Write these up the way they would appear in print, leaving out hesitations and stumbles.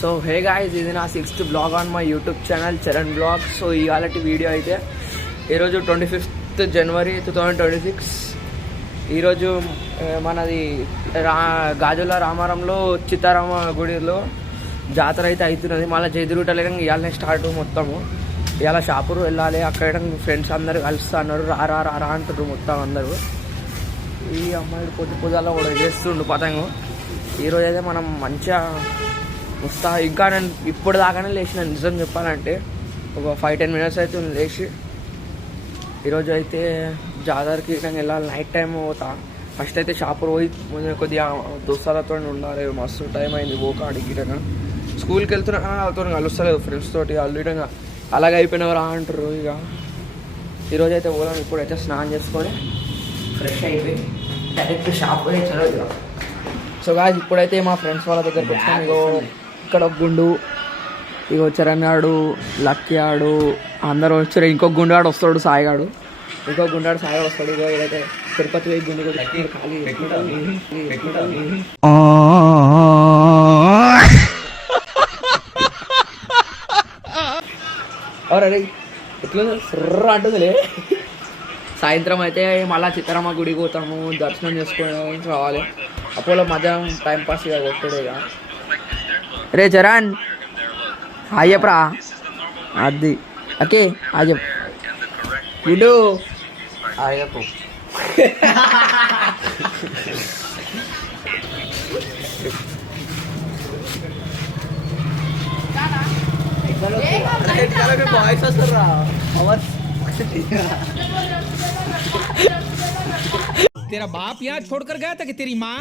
So hey guys, ఇది నా 6th blog on my YouTube channel Charan blog. So ఇవాళ video అయితే ఈరోజు 25th జనవరి 2026. ఈరోజు మనది గాజుల రామారంలో చిత్తారామ గుడిలో జాతర అయితే అవుతున్నది. మళ్ళీ జైదురుటలే ఇవాళనే స్టార్ట్ మొత్తము. ఇవాళ షాపూర్ వెళ్ళాలి. అక్కడ ఫ్రెండ్స్ అందరు కలుస్తా అన్నారు. రా అంటారు మొత్తం అందరూ. ఈ అమ్మాయి పొద్దులో కూడా ఎగరేస్తుండు పతంగు. ఈరోజు అయితే మనం మంచిగా ఇంకా నేను ఇప్పుడు దాకానే లేచిన, నిజం చెప్పాలంటే ఒక 5-10 minutes అయితే లేచి ఈరోజు అయితే జాతరకి వెళ్ళాలి. నైట్ టైం పోతా. ఫస్ట్ అయితే షాపూర్ పోయి కొద్దిగా దోస్తాలతో ఉండాలి. మస్తు టైం అయింది పోకాడికి. గిటంగా స్కూల్కి వెళ్తున్నా వాళ్ళతో కలుస్తలేదు ఫ్రెండ్స్ తోటి. వాళ్ళు అలాగే అయిపోయినవరా అంటారు. ఇక ఈరోజు అయితే పోదాం. ఇప్పుడైతే స్నానం చేసుకొని ఫ్రెష్ అయిపోయి డైరెక్ట్ షాప్ పోయి చదవదు. సో గాయస్, ఇప్పుడైతే మా ఫ్రెండ్స్ వాళ్ళ దగ్గరికి వచ్చాను. ఇగో ఇక్కడ ఒక గుండు, ఇగో చరణ్ గాడు, లక్కీ ఆడు అందరూ వచ్చారు. ఇంకొక గుండాడు వస్తాడు, సాయిగాడు. ఇంకొక గుండాడు సాయిగాడు వస్తాడు. ఇగో ఇదైతే తిరుపతి పోయి గుండు ఖాళీ అరే ఎట్లా సర్ర అంటుందిలే. సాయంత్రం అయితే మళ్ళీ చిత్తారామ గుడికి పోతాము, దర్శనం చేసుకొని రావాలి. అప్పుడు మధ్యాహ్నం టైంపాస్ ఇక కొట్టుడేగా. రే చరణ్ అయ్యప్రా అది ఓకే అయ్యప్ గుడు అయ్యప్పు. బాయ్స్ వస్తారా? तेरा बाप यहाँ छोड़कर गया था कि तेरी माँ?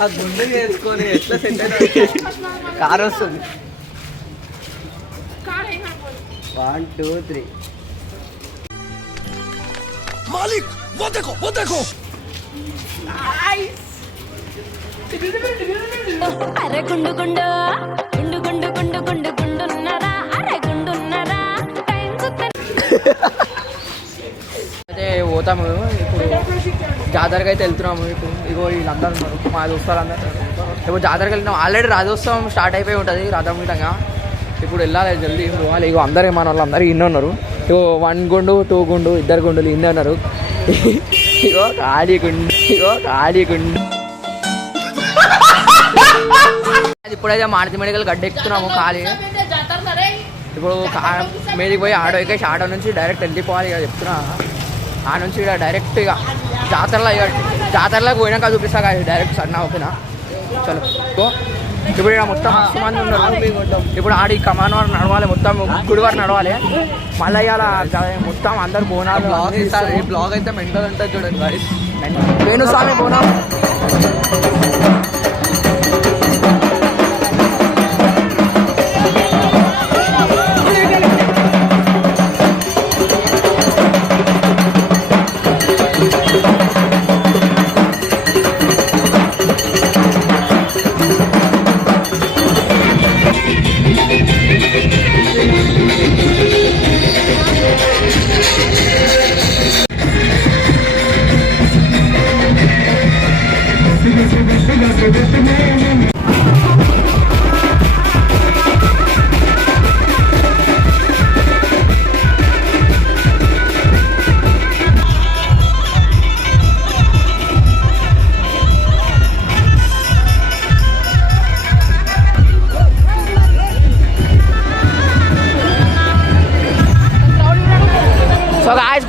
ఆ గుండె వేసుకొని ఎట్లా సెట్ అయినా కార్ వస్తుంది. 1 2 3 मालिक वो देखो वो देखो. అరే గుండు గుండు గుండు గుండు గుండు గుండు గుండున్నారా? అరే గుండున్నారా? అయితే పోతాము. ఇప్పుడు జాతరకి అయితే వెళ్తున్నాము. ఇప్పుడు ఇగో వీళ్ళందరూ ఉన్నారు, మా దోస్తాలు అందరూ. ఇప్పుడు జాతరకి వెళ్తున్నాం. ఆల్రెడీ రాజోత్సవం స్టార్ట్ అయిపోయి ఉంటుంది రథం విధంగా. ఇప్పుడు వెళ్ళాలి, జల్దీ పోవాలి. ఇగో అందరూ మన వాళ్ళు అందరూ ఇన్ని ఉన్నారు. ఇగో 1 గుండు 2 గుండు 2 గుండులు ఇన్ని ఉన్నారు. ఇగో ఖాళీ గుండు. ఇప్పుడైతే మారుతి మెడికల్ గడ్డెక్కుతున్నాము ఖాళీ. ఇప్పుడు మీదికి పోయి ఆటో ఎక్కేసి ఆటో నుంచి డైరెక్ట్ వెళ్ళిపోవాలి. ఇక చెప్తున్నా, ఆ నుంచి ఇక డైరెక్ట్ ఇక జాతరలోకి పోయినాక చూపిస్తా కానీ డైరెక్ట్ సన్నా ఓకేనా. చలో ఇప్పుడు ఇక్కడ మొత్తం మస్తు మంది ఉన్నారు. ఇప్పుడు ఆడి కమాన్ వారు నడవాలి, మొత్తం గుడి వారు నడవాలి. మళ్ళీ ఇవాళ మొత్తం అందరు బోనాలు ఈ బ్లాగ్ అయితే మెంటల్ ఉంటుంది చూడండి. వేణుస్వామి బోనం.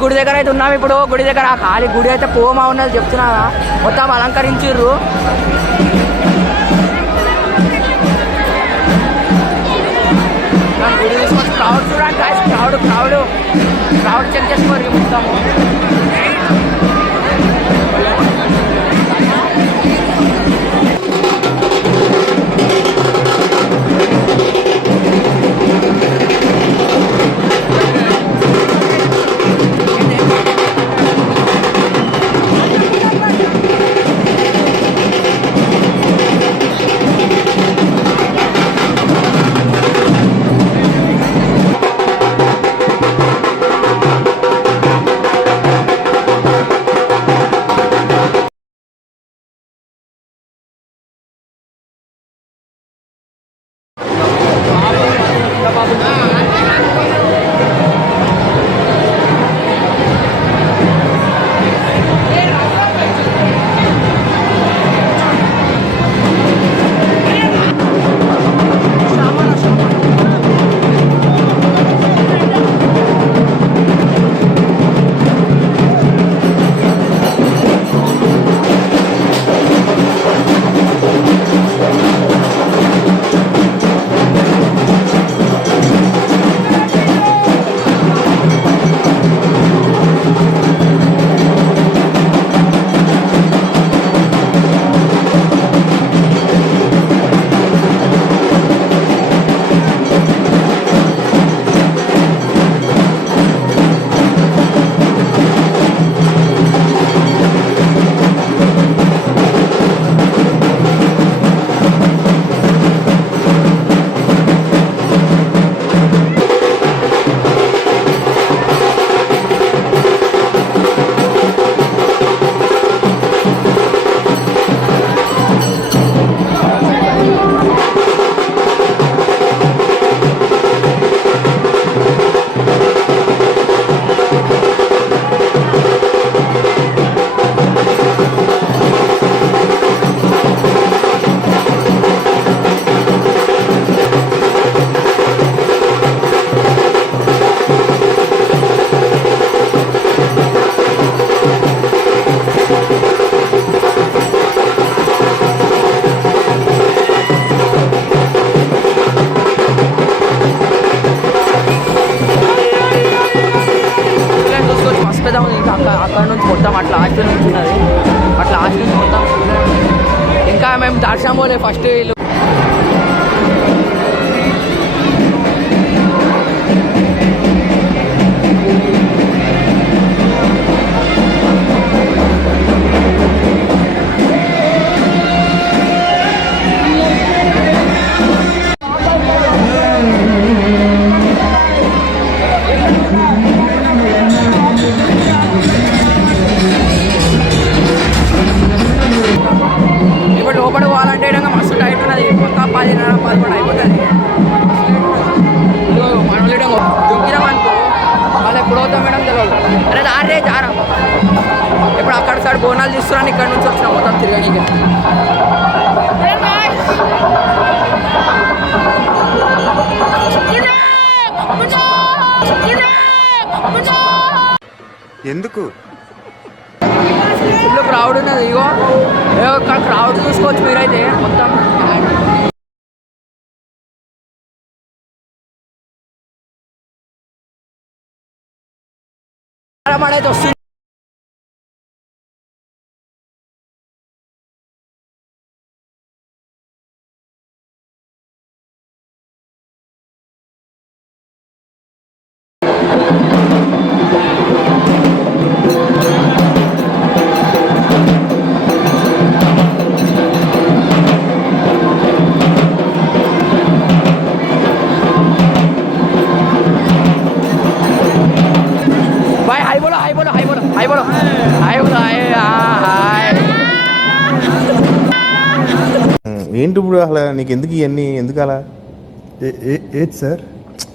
గుడి దగ్గర అయితే ఉన్నాము. ఇప్పుడు గుడి దగ్గర ఖాళీ గుడి అయితే పోమా ఉన్నది చెప్తున్నా. మొత్తం అలంకరించిర్రు. గుడి తీసుకొచ్చి క్రౌడ్ చూడండి. క్రౌడ్ చెక్ చేసుకోరు మొత్తము. బాబు. అక్కడ నుంచి మొత్తం అట్లా లాస్ట్ నుంచి ఉన్నది, అట్లా లాస్ట్ నుంచి మొత్తం. ఇంకా మేము దర్శనం పోలే ఫస్ట్ వీళ్ళు. లోపల పోవాలంటే మస్తు టైట్ ఉన్నది, పక్క 10-11 అయిపోతుంది. మనం దొంగినాం అనుకో మళ్ళీ ఎప్పుడు అవుతాం మేడం తెలియదు. అరే దారే జారా ఇప్పుడు అక్కడ సైడ్ బోనాలు తీస్తున్నాను, ఇక్కడ నుంచి వచ్చిన మొత్తం తిరగడానికి. ఎందుకు ఫుల్ క్రౌడ్ ఉన్నది. ఇగో క్రౌడ్ చూసుకోవచ్చు మీరైతే మొత్తం. అయితే వస్తుంది. ఏంటి ఇప్పుడు అసలు నీకు ఎందుకు ఇవన్నీ ఎందుకు అలా ఏది సార్?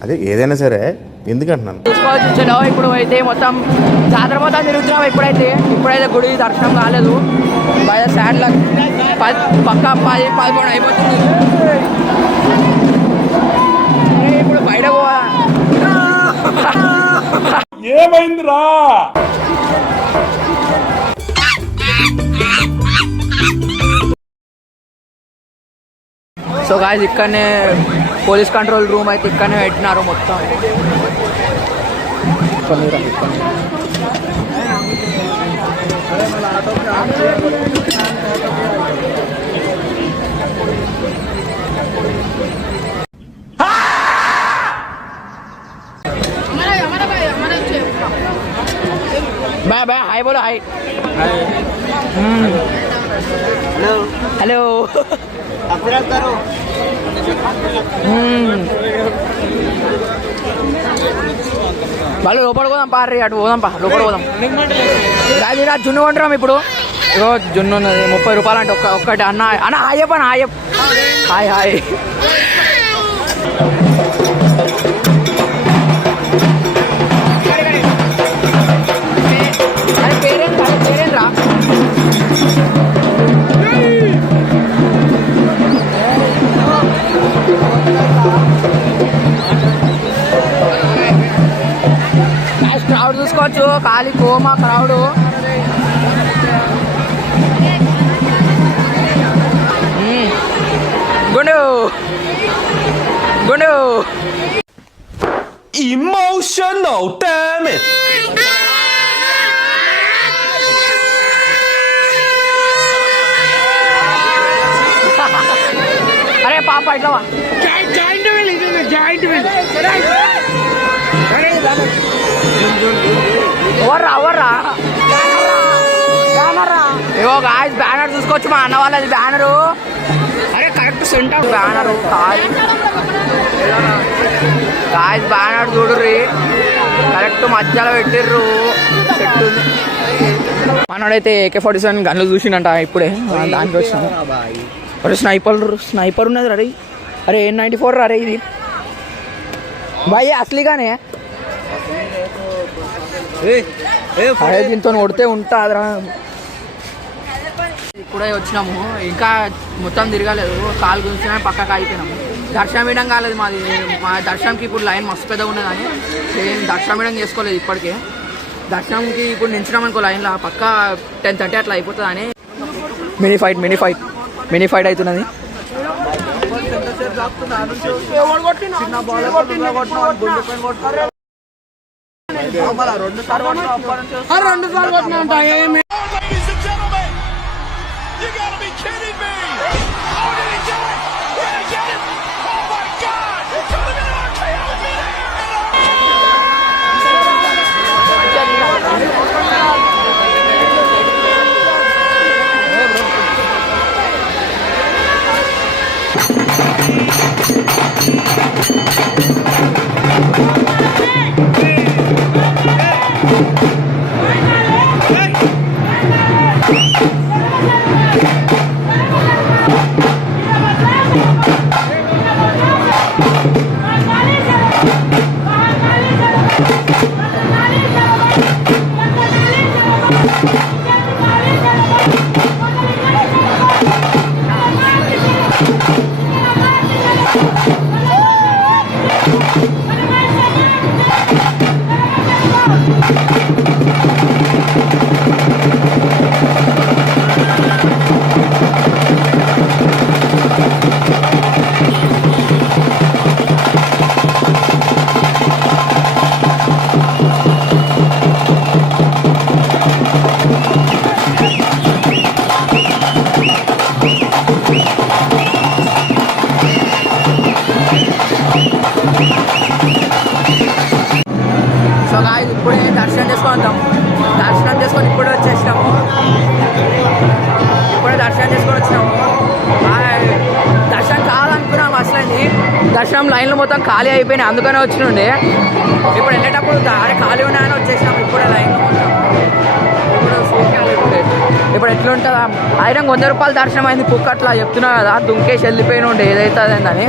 అదే ఏదైనా సరే ఎందుకు అంటున్నాను. చూసుకోవచ్చు. ఇప్పుడు అయితే మొత్తం జాతర మొత్తం తిరుగుతున్నాం. ఇప్పుడైతే గుడి దర్శనం కాలేదు. బయట శాడ్ల పక్క 10-11 అయిపోతుంది. ఇప్పుడు బయట పోవాలా ఏమైందిరా? సో గాయ్స్ ఇక్కడనే పోలీస్ కంట్రోల్ రూమ్ అయితే ఇక్కడనే పెట్టినారు మొత్తం. बाय बाय हाय बोलो हाय हेलो हेलो अपराध करो వాళ్ళు లోపల పోదాం పార్రీ అటు పోదాం పా లోపల పోదాం రాజు రాజు జున్ను కొంటాం ఇప్పుడు ఇగో జున్ను ఉన్నది 30 రూపాయలు అంటే ఒక్కటి అన్న అన్న హాయ్ చెప్పన్న హాయ్ హాయ్ హాయ్ రా. క్రౌడ్ చూసుకోవచ్చు, ఖాళీ కోమా క్రౌడ్. గుండు గుండు Emotional damage. అరే పాప ఇట్లా వా. ఎవర్రా ఏవో గాయస్ బ్యానర్ చూసుకోవచ్చు మా అన్న వాళ్ళది బ్యానరు. అరే correct center banner guys banner చూడుర్రి కరెక్ట్ మధ్యలో పెట్టిర్రు చెట్టు. మనోడైతే AK-47 గన్లు చూసిండంట ఇప్పుడే, దానికి వచ్చినాము. అరే స్నైపర్ ఉన్నది రే. అరే N94 అరే ఇది భయ్ అసలీగానే. అరే దీంతో కొడితే ఉంటుందిరా. ఇప్పుడే వచ్చినాము, ఇంకా మొత్తం తిరగలేదు, కాలు గుంచినా పక్కకు అయిపోయినాము. దర్శనం వేయడం కాలేదు మాది. మా దర్శనంకి ఇప్పుడు లైన్ మస్తు పెద్దగా ఉన్నది అని సేమ్ దర్శనం వేయడం చేసుకోలేదు ఇప్పటికే. దర్శనంకి ఇప్పుడు నించినాం అనుకో లైన్లో పక్క 10:30 అట్లా అయిపోతుంది అని మినీ ఫైట్ అవుతున్నది. సో గాయ్స్ ఇప్పుడే దర్శనం చేసుకొని ఇప్పుడే వచ్చేసినాము. దర్శనం కాదనుకున్నాము అసలు. దర్శనం లైన్లు మొత్తం ఖాళీ అయిపోయినాయి, అందుకనే వచ్చినుండే. ఇప్పుడు వెళ్ళేటప్పుడు దారి ఖాళీ ఉన్నాయని వచ్చేసినాము. ఇప్పుడే లైన్లో మొత్తం ఇప్పుడు ఎట్లుంటుందా అయినా 100 రూపాయలు దర్శనం అయింది. కుక్క అట్లా చెప్తున్నా కదా, దుంకేసి వెళ్ళిపోయిన ఉండే ఏదైతే అదేందని.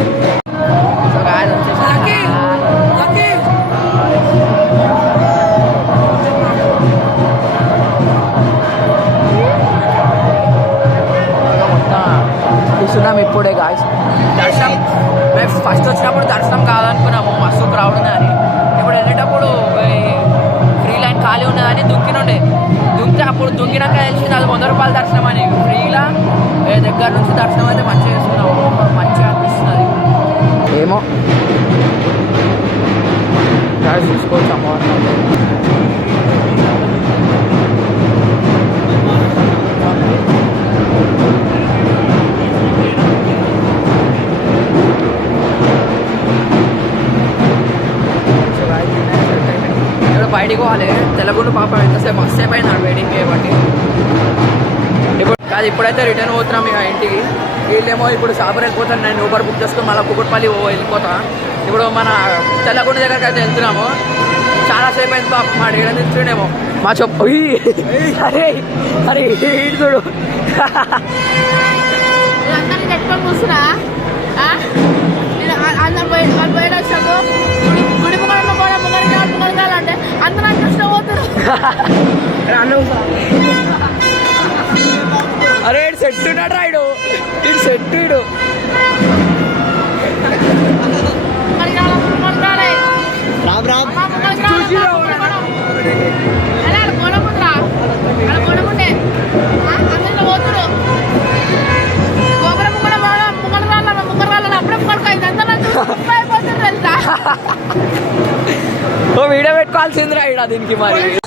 సో గాయ్స్ వచ్చేసి చూస్తున్నాం ఇప్పుడే గాయ్స్. దర్శనం మేము ఫస్ట్ వచ్చినప్పుడు దర్శనం కాదనుకున్నాము, మస్తు క్రౌడ్ ఉన్నదని. ఇప్పుడు వెళ్ళేటప్పుడు ఫ్రీ లైన్ ఖాళీ ఉన్నదని దుంకితే అప్పుడు దుంకినాక తెలిసింది అది 100 రూపాయల దర్శనం అని. ఫ్రీలా దగ్గర నుంచి దర్శనం అయితే మంచిగా చేసుకున్నాము, మంచిగా అనిపిస్తున్నది. ఏమో చూసుకోవచ్చు అమ్మవారిని. బయటికి పోవాలి. తెల్లగుండు పాప ఎంతసేపు మస్తేపు అయింది వెయిటింగ్ చేయబట్టి. ఇప్పుడైతే రిటర్న్ పోతున్నాం ఇక ఇంటికి. వీళ్ళేమో ఇప్పుడు షాపర్ వెళ్ళిపోతాను, నేను ఊబర్ బుక్ చేసుకుని మళ్ళీ కుక్కట్పల్లి వెళ్ళిపోతా. ఇప్పుడు మన తెల్లగుండు దగ్గరికి అయితే వెళ్తున్నాము. చాలాసేపు అయింది పాప, మా డేడ నిల్చుండేమో మా చెప్పు. అరే అరే ఇటు చూడు. కూర్చున్నా బయట వచ్చాము. గుడి ముంగడంలో కూడా ముంగడికాలంటే అందరూ కృష్ణ పోతారు. అరే ఇటు సెట్ ఉన్నాడు రాయుడు ఇటు సెట్ ఇడు ఓ వీడియో పెట్టుకోవాల్సింది రాయుడు దీనికి మరి